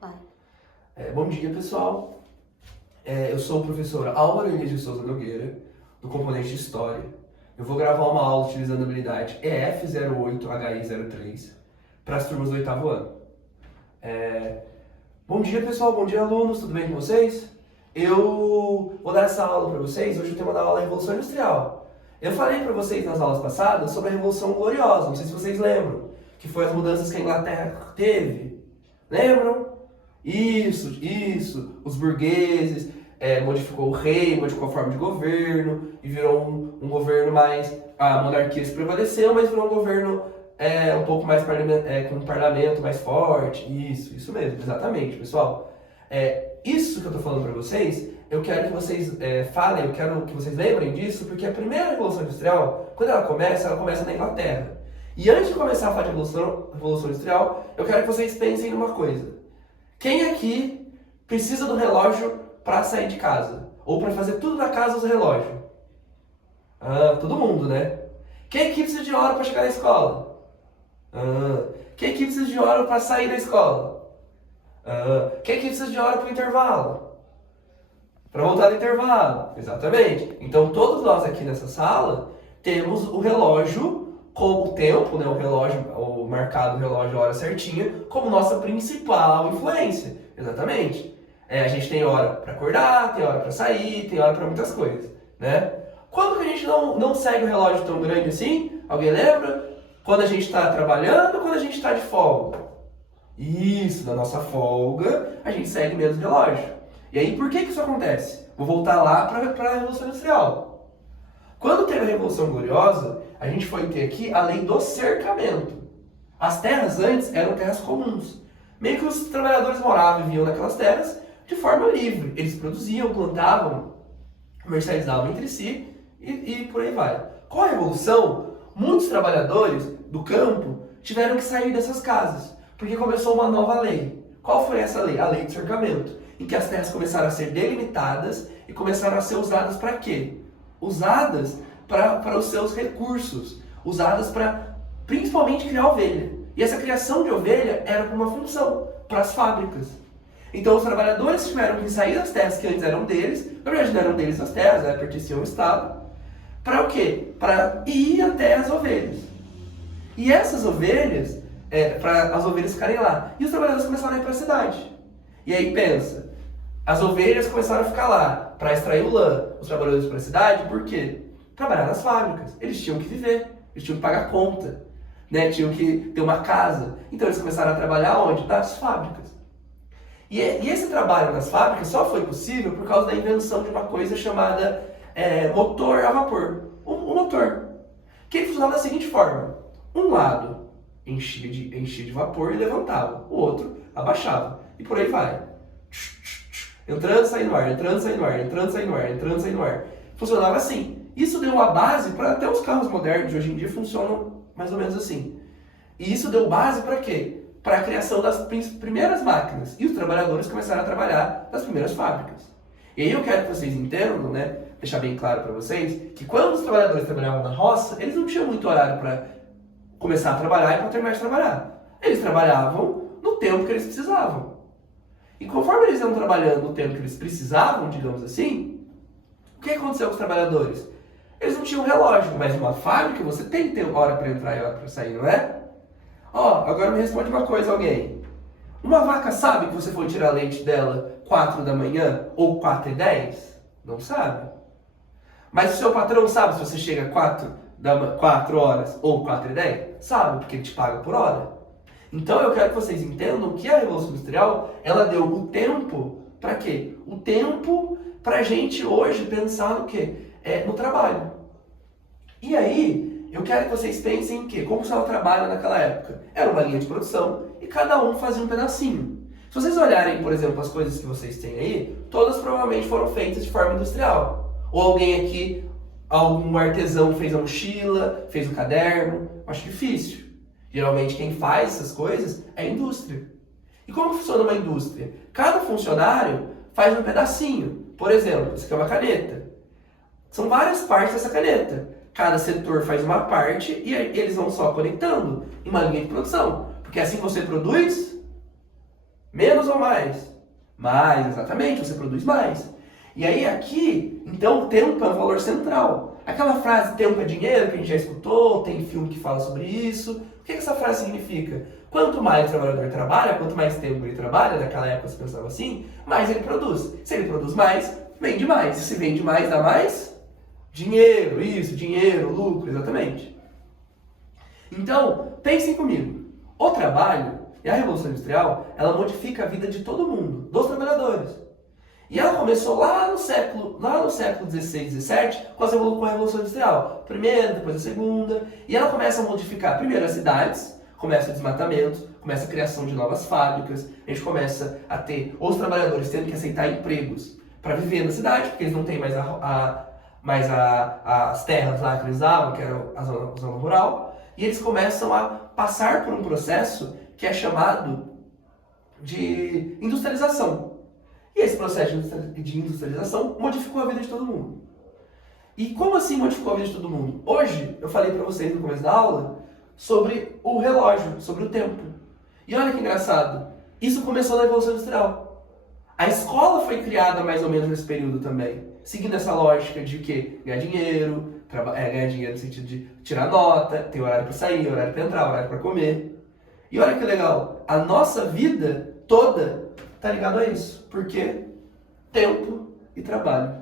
Vai. Bom dia, pessoal. Eu sou o professor Álvaro Elias de Souza Nogueira, do componente de História. Eu vou gravar uma aula utilizando a habilidade EF08HI03 para as turmas do 8º ano. Bom dia, pessoal. Bom dia, alunos. Tudo bem com vocês? Eu vou dar essa aula para vocês. Hoje o tema da aula é a Revolução Industrial. Eu falei para vocês nas aulas passadas sobre a Revolução Gloriosa, não sei se vocês lembram, que foi as mudanças que a Inglaterra teve. Lembram? Isso. Os burgueses, modificou o rei, modificou a forma de governo e virou um governo mais... A monarquia se prevaleceu, mas virou um governo um pouco mais com um parlamento mais forte. Isso mesmo, exatamente, pessoal. Isso que eu tô falando para vocês, eu quero que vocês falem, eu quero que vocês lembrem disso, porque a primeira Revolução Industrial, quando ela começa na Inglaterra. E antes de começar a falar de Revolução Industrial, eu quero que vocês pensem numa coisa. Quem aqui precisa do relógio para sair de casa? Ou para fazer tudo na casa usa relógio? Todo mundo, né? Quem aqui precisa de hora para chegar na escola? Quem aqui precisa de hora para sair da escola? Quem aqui precisa de hora para o intervalo? Para voltar do intervalo? Exatamente. Então todos nós aqui nessa sala temos o relógio como o tempo, né, o relógio, o marcado relógio, a hora certinha, como nossa principal influência. Exatamente. A gente tem hora para acordar, tem hora para sair, tem hora para muitas coisas, né? Quando que a gente não segue o relógio tão grande assim? Alguém lembra? Quando a gente está trabalhando ou quando a gente está de folga? Isso, na nossa folga, a gente segue menos o relógio. E aí, por que isso acontece? Vou voltar lá para a Revolução Industrial. Quando teve a Revolução Gloriosa, a gente foi ter aqui a lei do cercamento. As terras antes eram terras comuns. Meio que os trabalhadores moravam e viviam naquelas terras de forma livre. Eles produziam, plantavam, comercializavam entre si e por aí vai. Com a Revolução, muitos trabalhadores do campo tiveram que sair dessas casas, porque começou uma nova lei. Qual foi essa lei? A lei do cercamento, em que as terras começaram a ser delimitadas e começaram a ser usadas para quê? Usadas para os seus recursos, usadas para principalmente criar ovelha. E essa criação de ovelha era para uma função, para as fábricas. Então os trabalhadores tiveram que sair das terras que antes eram deles, na verdade não eram deles as terras, pertenciam ao Estado, para o quê? Para ir até as ovelhas. E essas ovelhas, para as ovelhas ficarem lá. E os trabalhadores começaram a ir para a cidade. E aí pensa, as ovelhas começaram a ficar lá para extrair o lã, os trabalhadores para a cidade, por quê? Trabalhar nas fábricas. Eles tinham que viver, eles tinham que pagar conta, né? Tinham que ter uma casa. Então eles começaram a trabalhar onde? Nas fábricas. E esse trabalho nas fábricas só foi possível por causa da invenção de uma coisa chamada motor a vapor. Um motor. Que funcionava da seguinte forma. Um lado enchia de vapor e levantava. O outro abaixava. E por aí vai. Entrando, saindo no ar, entrando, saindo no ar, entrando, saindo no ar, entrando, saindo no ar. Funcionava assim. Isso deu uma base para até os carros modernos de hoje em dia funcionam mais ou menos assim. E isso deu base para quê? Para a criação das primeiras máquinas. E os trabalhadores começaram a trabalhar nas primeiras fábricas. E aí eu quero que vocês entendam, né? Deixar bem claro para vocês, que quando os trabalhadores trabalhavam na roça, eles não tinham muito horário para começar a trabalhar e para terminar de trabalhar. Eles trabalhavam no tempo que eles precisavam. E conforme eles iam trabalhando no tempo que eles precisavam, digamos assim, o que aconteceu com os trabalhadores? Eles não tinham relógio, mas numa fábrica você tem que ter hora para entrar e hora para sair, não é? Agora me responde uma coisa, alguém. Uma vaca sabe que você foi tirar leite dela 4 da manhã ou 4h10? Não sabe. Mas o seu patrão sabe se você chega 4 horas ou 4h10? Sabe, porque ele te paga por hora. Então eu quero que vocês entendam que a Revolução Industrial, ela deu o tempo para quê? O tempo para a gente hoje pensar no quê? No trabalho. E aí, eu quero que vocês pensem em quê? Como funcionava o trabalho naquela época? Era uma linha de produção e cada um fazia um pedacinho. Se vocês olharem, por exemplo, as coisas que vocês têm aí, todas provavelmente foram feitas de forma industrial. Ou alguém aqui, algum artesão fez a mochila, fez o caderno. Acho difícil. Geralmente quem faz essas coisas é a indústria. E como funciona uma indústria? Cada funcionário faz um pedacinho. Por exemplo, isso aqui é uma caneta. São várias partes dessa caneta. Cada setor faz uma parte e eles vão só conectando em uma linha de produção. Porque assim você produz Menos ou mais? Mais, exatamente, você produz mais. E aí aqui, então, o tempo é um valor central. Aquela frase tempo é dinheiro, que a gente já escutou, tem filme que fala sobre isso. O que essa frase significa? Quanto mais o trabalhador trabalha, quanto mais tempo ele trabalha, naquela época se pensava assim, mais ele produz. Se ele produz mais, vende mais. E se vende mais, dá mais dinheiro. Isso, dinheiro, lucro, exatamente. Então, pensem comigo. O trabalho e a Revolução Industrial, ela modifica a vida de todo mundo, dos trabalhadores. E ela começou lá no século XVI, XVII, com a Revolução Industrial. Primeira, depois a segunda. E ela começa a modificar, primeiro, as cidades, começa o desmatamento, começa a criação de novas fábricas, a gente começa a ter os trabalhadores tendo que aceitar empregos para viver na cidade, porque eles não têm mais as terras lá que eles davam, que era a zona rural. E eles começam a passar por um processo que é chamado de industrialização. E esse processo de industrialização modificou a vida de todo mundo. E como assim modificou a vida de todo mundo? Hoje, eu falei para vocês no começo da aula sobre o relógio, sobre o tempo. E olha que engraçado, isso começou na Revolução Industrial. A escola foi criada mais ou menos nesse período também, seguindo essa lógica de que ganhar dinheiro, ganhar dinheiro no sentido de tirar nota, ter horário para sair, horário para entrar, horário para comer. E olha que legal, a nossa vida toda está ligada a isso. Por quê? Tempo e trabalho.